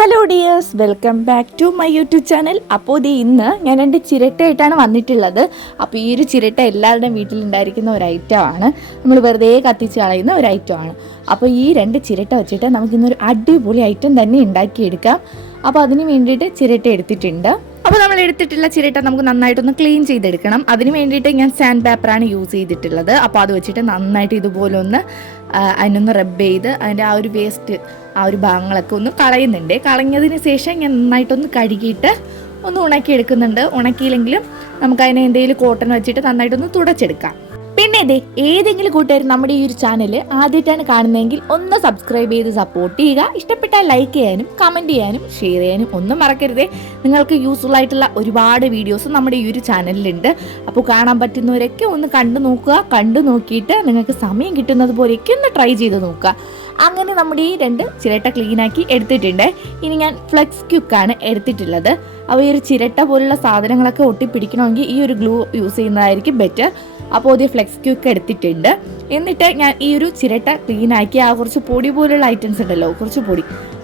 Hello dears, welcome back to my YouTube channel. അപ്പോൾ ഇന്ന് ഞാൻ രണ്ട് ചിരട്ടയായിട്ടാണ് വന്നിട്ടുള്ളത്. അപ്പോൾ ഈ ഒരു ചിരട്ട എല്ലാവരുടെയും വീട്ടിലുണ്ടായിരിക്കുന്ന ഒരു ഐറ്റമാണ്. നമ്മൾ വെറുതെ കത്തിച്ച് കളയുന്ന ഒരു ഐറ്റമാണ്. അപ്പോൾ ഈ രണ്ട് ചിരട്ട വെച്ചിട്ട് നമുക്കിന്നൊരു അടിപൊളി ഐറ്റം തന്നെ ഉണ്ടാക്കിയെടുക്കാം. അപ്പോൾ അതിന് വേണ്ടിയിട്ട് ചിരട്ട എടുത്തിട്ടുണ്ട്. അപ്പോൾ നമ്മൾ എടുത്തിട്ടുള്ള ചിരട്ട നമുക്ക് നന്നായിട്ടൊന്ന് ക്ലീൻ ചെയ്തെടുക്കണം. അതിന് വേണ്ടിയിട്ട് ഞാൻ സാൻഡ് പേപ്പറാണ് യൂസ് ചെയ്തിട്ടുള്ളത്. അപ്പോൾ അത് വെച്ചിട്ട് നന്നായിട്ട് ഇതുപോലെ ഒന്ന് അതിനൊന്ന് റബ്ബ് ചെയ്ത് അതിൻ്റെ ആ ഒരു വേസ്റ്റ് ആ ഒരു ഭാഗങ്ങളൊക്കെ ഒന്ന് കളയുന്നുണ്ട്. കളഞ്ഞതിന് ശേഷം ഞാൻ നന്നായിട്ടൊന്ന് കഴുകിയിട്ട് ഒന്ന് ഉണക്കിയെടുക്കുന്നുണ്ട്. ഉണക്കിയില്ലെങ്കിലും നമുക്കതിനെ എന്തെങ്കിലും കോട്ടൺ വെച്ചിട്ട് നന്നായിട്ടൊന്ന് തുടച്ചെടുക്കാം. പിന്നെ ഏതെങ്കിലും കൂട്ടുകാർ നമ്മുടെ ഈ ഒരു ചാനൽ ആദ്യമായിട്ടാണ് കാണുന്നതെങ്കിൽ ഒന്ന് സബ്സ്ക്രൈബ് ചെയ്ത് സപ്പോർട്ട് ചെയ്യുക. ഇഷ്ടപ്പെട്ടാൽ ലൈക്ക് ചെയ്യാനും കമൻറ്റ് ചെയ്യാനും ഷെയർ ചെയ്യാനും ഒന്നും മറക്കരുതേ. നിങ്ങൾക്ക് യൂസ്ഫുൾ ആയിട്ടുള്ള ഒരുപാട് വീഡിയോസ് നമ്മുടെ ഈ ഒരു ചാനലിലുണ്ട്. അപ്പോൾ കാണാൻ പറ്റുന്നവരൊക്കെ ഒന്ന് കണ്ടു നോക്കുക. കണ്ടു നോക്കിയിട്ട് നിങ്ങൾക്ക് സമയം കിട്ടുന്നത് പോലെയൊക്കെ ഒന്ന് ട്രൈ ചെയ്ത് നോക്കുക. അങ്ങനെ നമ്മുടെ ഈ രണ്ട് ചിരട്ട ക്ലീനാക്കി എടുത്തിട്ടുണ്ട്. ഇനി ഞാൻ ഫ്ലെക്സ് ക്യൂക്കാണ് എടുത്തിട്ടുള്ളത്. അപ്പോൾ ഈ ഒരു ചിരട്ട പോലുള്ള സാധനങ്ങളൊക്കെ ഒട്ടിപ്പിടിക്കണമെങ്കിൽ ഈ ഒരു ഗ്ലൂ യൂസ് ചെയ്യുന്നതായിരിക്കും ബെറ്റർ. അപ്പോൾ ഒരു ഫ്ലെക്സ് ക്യൂക്ക് എടുത്തിട്ടുണ്ട്. എന്നിട്ട് ഞാൻ ഈ ഒരു ചിരട്ട ക്ലീനാക്കി ആ കുറച്ച് പൊടി പോലുള്ള ഐറ്റംസ് ഉണ്ടല്ലോ, കുറച്ച് പൊടി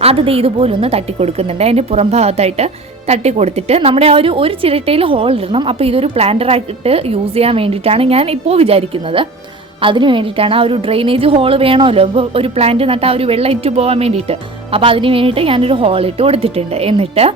അത് ഇതുപോലെ ഒന്ന് തട്ടി കൊടുക്കുന്നുണ്ട്. അതിൻ്റെ പുറം ഭാഗത്തായിട്ട് തട്ടി കൊടുത്തിട്ട് നമ്മുടെ ആ ഒരു ചിരട്ടയിൽ ഹോൾ ഇടണം. അപ്പോൾ ഇതൊരു പ്ലാന്ററായിട്ട് യൂസ് ചെയ്യാൻ വേണ്ടിയിട്ടാണ് ഞാൻ ഇപ്പോൾ വിചാരിക്കുന്നത്. അതിന് വേണ്ടിയിട്ടാണ് ആ ഒരു ഡ്രെയിനേജ് ഹോള് വേണമല്ലോ, ഇപ്പോൾ ഒരു പ്ലാന്റ് നട്ടാൽ ഒരു വെള്ളം ഇറ്റ് പോകാൻ വേണ്ടിയിട്ട്. അപ്പോൾ അതിന് വേണ്ടിയിട്ട് ഞാനൊരു ഹോൾ ഇട്ട് കൊടുത്തിട്ടുണ്ട്. എന്നിട്ട്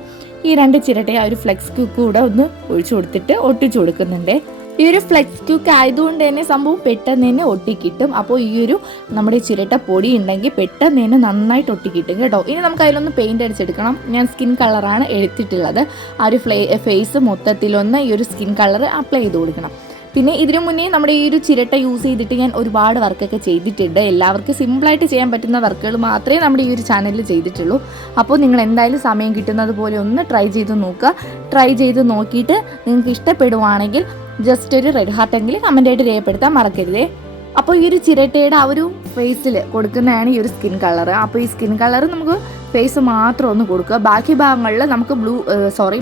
ഈ രണ്ട് ചിരട്ടയെ ആ ഒരു ഫ്ലെക്സ് ക്യൂക്ക് കൂടെ ഒന്ന് ഒഴിച്ചു കൊടുത്തിട്ട് ഒട്ടിച്ചു കൊടുക്കുന്നുണ്ട്. ഈ ഒരു ഫ്ലെക്സ് ക്യൂക്ക് ആയതുകൊണ്ട് തന്നെ സംഭവം പെട്ടെന്ന് തന്നെ ഒട്ടിക്കിട്ടും. അപ്പോൾ ഈ ഒരു നമ്മുടെ ചിരട്ട പൊടി ഉണ്ടെങ്കിൽ പെട്ടെന്ന് തന്നെ നന്നായിട്ട് ഒട്ടിക്കിട്ടും കേട്ടോ. ഇനി നമുക്ക് അതിലൊന്ന് പെയിൻറ് അടിച്ചെടുക്കണം. ഞാൻ സ്കിൻ കളറാണ് എടുത്തിട്ടുള്ളത്. ആ ഒരു ഫേസ് മൊത്തത്തിലൊന്ന് ഈ ഒരു സ്കിൻ കളർ അപ്ലൈ ചെയ്ത് കൊടുക്കണം. പിന്നെ ഇതിനു മുന്നേ നമ്മുടെ ഈ ഒരു ചിരട്ട യൂസ് ചെയ്തിട്ട് ഞാൻ ഒരുപാട് വർക്കൊക്കെ ചെയ്തിട്ടുണ്ട്. എല്ലാവർക്കും സിമ്പിളായിട്ട് ചെയ്യാൻ പറ്റുന്ന വർക്കുകൾ മാത്രമേ നമ്മുടെ ഈ ഒരു ചാനലിൽ ചെയ്തിട്ടുള്ളൂ. അപ്പോൾ നിങ്ങൾ എന്തായാലും സമയം കിട്ടുന്നത് പോലെ ഒന്ന് ട്രൈ ചെയ്ത് നോക്കുക. ട്രൈ ചെയ്ത് നോക്കിയിട്ട് നിങ്ങൾക്ക് ഇഷ്ടപ്പെടുവാണെങ്കിൽ ജസ്റ്റ് ഒരു റെഡ് ഹാർട്ടെങ്കിലും കമൻ്റായിട്ട് രേഖപ്പെടുത്താൻ മറക്കരുതേ. അപ്പോൾ ഈ ഒരു ചിരട്ടയുടെ ആ ഒരു ഫേസിൽ കൊടുക്കുന്നതാണ് ഈ ഒരു സ്കിൻ കളർ. അപ്പോൾ ഈ സ്കിൻ കളർ നമുക്ക് ഫേസ് മാത്രം ഒന്ന് കൊടുക്കുക. ബാക്കി ഭാഗങ്ങളിൽ നമുക്ക്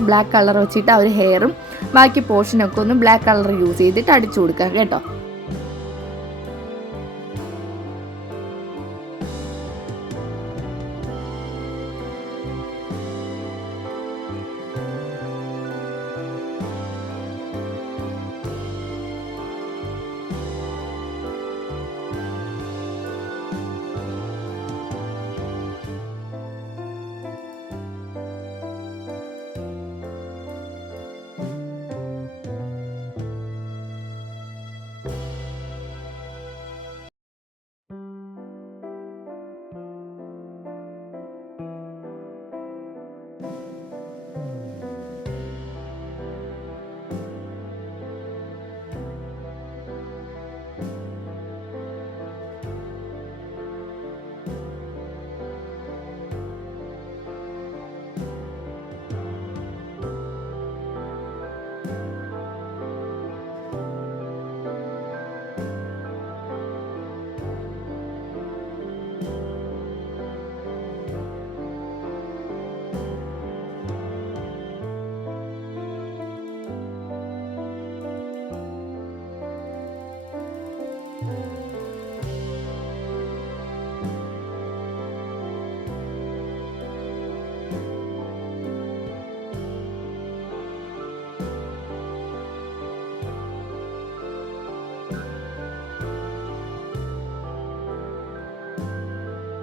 ബ്ലാക്ക് കളർ വെച്ചിട്ട് ആ ഒരു ഹെയറും ബാക്കി പോർഷനൊക്കെ ഒന്ന് ബ്ലാക്ക് കളർ യൂസ് ചെയ്തിട്ട് അടിച്ചു കൊടുക്കാം കേട്ടോ.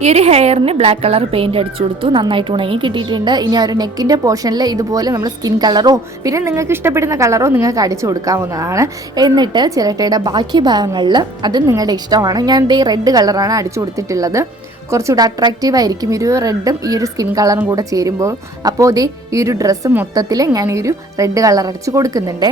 ഈ ഒരു ഹെയറിന് ബ്ലാക്ക് കളർ പെയിൻറ് അടിച്ചു കൊടുത്തു. നന്നായിട്ട് ഉണങ്ങി കിട്ടിയിട്ടുണ്ട്. ഇനി ആ ഒരു നെക്കിൻ്റെ പോർഷനിൽ ഇതുപോലെ നമ്മൾ സ്കിൻ കളറോ പിന്നെ നിങ്ങൾക്ക് ഇഷ്ടപ്പെടുന്ന കളറോ നിങ്ങൾക്ക് അടിച്ചു കൊടുക്കാവുന്നതാണ്. എന്നിട്ട് ചിരട്ടയുടെ ബാക്കി ഭാഗങ്ങളിൽ അത് നിങ്ങളുടെ ഇഷ്ടമാണ്. ഞാൻ ഈ റെഡ് കളറാണ് അടിച്ചു കൊടുത്തിട്ടുള്ളത്. കുറച്ചുകൂടെ അട്രാക്റ്റീവ് ആയിരിക്കും ഈ ഒരു റെഡും ഈ ഒരു സ്കിൻ കളറും കൂടെ ചേരുമ്പോൾ. അപ്പോൾ ഈ ഒരു ഡ്രസ്സ് മൊത്തത്തിൽ ഞാൻ ഈ ഒരു റെഡ് കളർ അടിച്ച് കൊടുക്കുന്നുണ്ട്.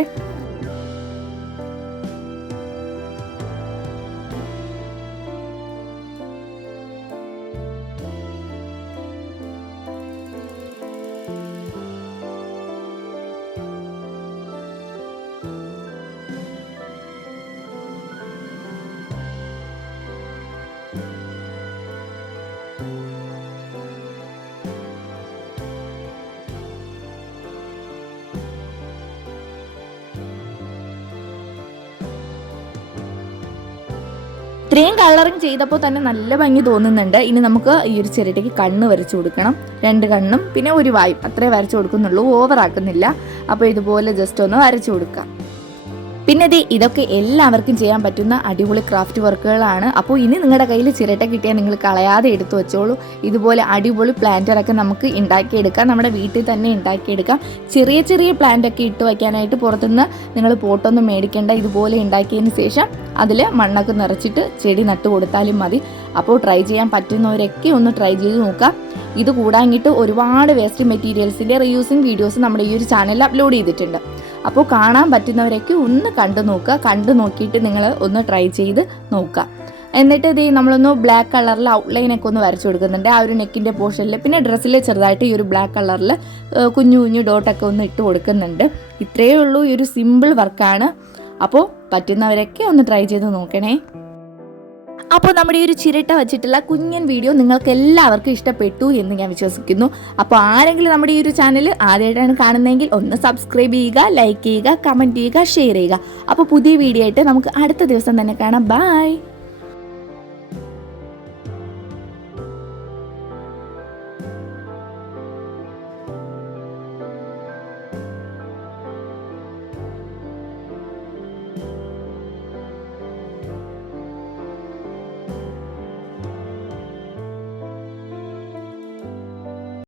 ഇത്രയും കളറിങ് ചെയ്തപ്പോൾ തന്നെ നല്ല ഭംഗി തോന്നുന്നുണ്ട്. ഇനി നമുക്ക് ഈ ഒരു ചിരട്ടയ്ക്ക് കണ്ണ് വരച്ചു കൊടുക്കണം. 2 കണ്ണും പിന്നെ ഒരു വായും അത്രേ വരച്ചു കൊടുക്കുന്നുള്ളൂ, ഓവർ ആക്കുന്നില്ല. അപ്പോൾ ഇതുപോലെ ജസ്റ്റ് ഒന്ന് വരച്ചു കൊടുക്കാം. പിന്നെ ഇതൊക്കെ എല്ലാവർക്കും ചെയ്യാൻ പറ്റുന്ന അടിപൊളി ക്രാഫ്റ്റ് വർക്കുകളാണ്. അപ്പോൾ ഇനി നിങ്ങളുടെ കയ്യിൽ ചിരട്ട കിട്ടിയാൽ നിങ്ങൾ കളയാതെ എടുത്തു വെച്ചോളൂ. ഇതുപോലെ അടിപൊളി പ്ലാന്ററൊക്കെ നമുക്ക് ഉണ്ടാക്കിയെടുക്കാം, നമ്മുടെ വീട്ടിൽ തന്നെ ഉണ്ടാക്കിയെടുക്കാം. ചെറിയ ചെറിയ പ്ലാന്റൊക്കെ ഇട്ട് വയ്ക്കാനായിട്ട് പുറത്തുനിന്ന് നിങ്ങൾ പോട്ടൊന്നും മേടിക്കേണ്ട. ഇതുപോലെ ഉണ്ടാക്കിയതിന് ശേഷം അതിൽ മണ്ണൊക്കെ നിറച്ചിട്ട് ചെടി നട്ടു കൊടുത്താലും മതി. അപ്പോൾ ട്രൈ ചെയ്യാൻ പറ്റുന്നവരൊക്കെ ഒന്ന് ട്രൈ ചെയ്ത് നോക്കാം. ഇത് കൂടാഞ്ഞിട്ട് ഒരുപാട് വേസ്റ്റ് മെറ്റീരിയൽസിൻ്റെ റീയൂസിങ് വീഡിയോസ് നമ്മുടെ ഈ ഒരു ചാനലിൽ അപ്ലോഡ് ചെയ്തിട്ടുണ്ട്. അപ്പോൾ കാണാൻ പറ്റുന്നവരൊക്കെ ഒന്ന് കണ്ടു നോക്കുക. കണ്ടു നോക്കിയിട്ട് നിങ്ങൾ ഒന്ന് ട്രൈ ചെയ്ത് നോക്കുക. എന്നിട്ട് നമ്മളൊന്ന് ബ്ലാക്ക് കളറിൽ ഔട്ട്ലൈനൊക്കെ ഒന്ന് വരച്ചു കൊടുക്കുന്നുണ്ട് ആ ഒരു നെക്കിൻ്റെ പോർഷനിൽ. പിന്നെ ഡ്രസ്സിൽ ചെറുതായിട്ട് ഈ ഒരു ബ്ലാക്ക് കളറിൽ കുഞ്ഞു കുഞ്ഞു ഡോട്ടൊക്കെ ഒന്ന് ഇട്ട് കൊടുക്കുന്നുണ്ട്. ഇത്രയേ ഉള്ളൂ, ഈ ഒരു സിമ്പിൾ വർക്കാണ്. അപ്പോൾ പറ്റുന്നവരൊക്കെ ഒന്ന് ട്രൈ ചെയ്ത് നോക്കണേ. അപ്പോൾ നമ്മുടെ ഈ ഒരു ചിരട്ട വെച്ചിട്ടുള്ള കുഞ്ഞൻ വീഡിയോ നിങ്ങൾക്ക് എല്ലാവർക്കും ഇഷ്ടപ്പെട്ടു എന്ന് ഞാൻ വിശ്വസിക്കുന്നു. അപ്പോൾ ആരെങ്കിലും നമ്മുടെ ഈ ഒരു ചാനൽ ആദ്യമായിട്ടാണ് കാണുന്നതെങ്കിൽ ഒന്ന് സബ്സ്ക്രൈബ് ചെയ്യുക, ലൈക്ക് ചെയ്യുക, കമൻറ്റ് ചെയ്യുക, ഷെയർ ചെയ്യുക. അപ്പോൾ പുതിയ വീഡിയോ ആയിട്ട് നമുക്ക് അടുത്ത ദിവസം തന്നെ കാണാം. ബൈ.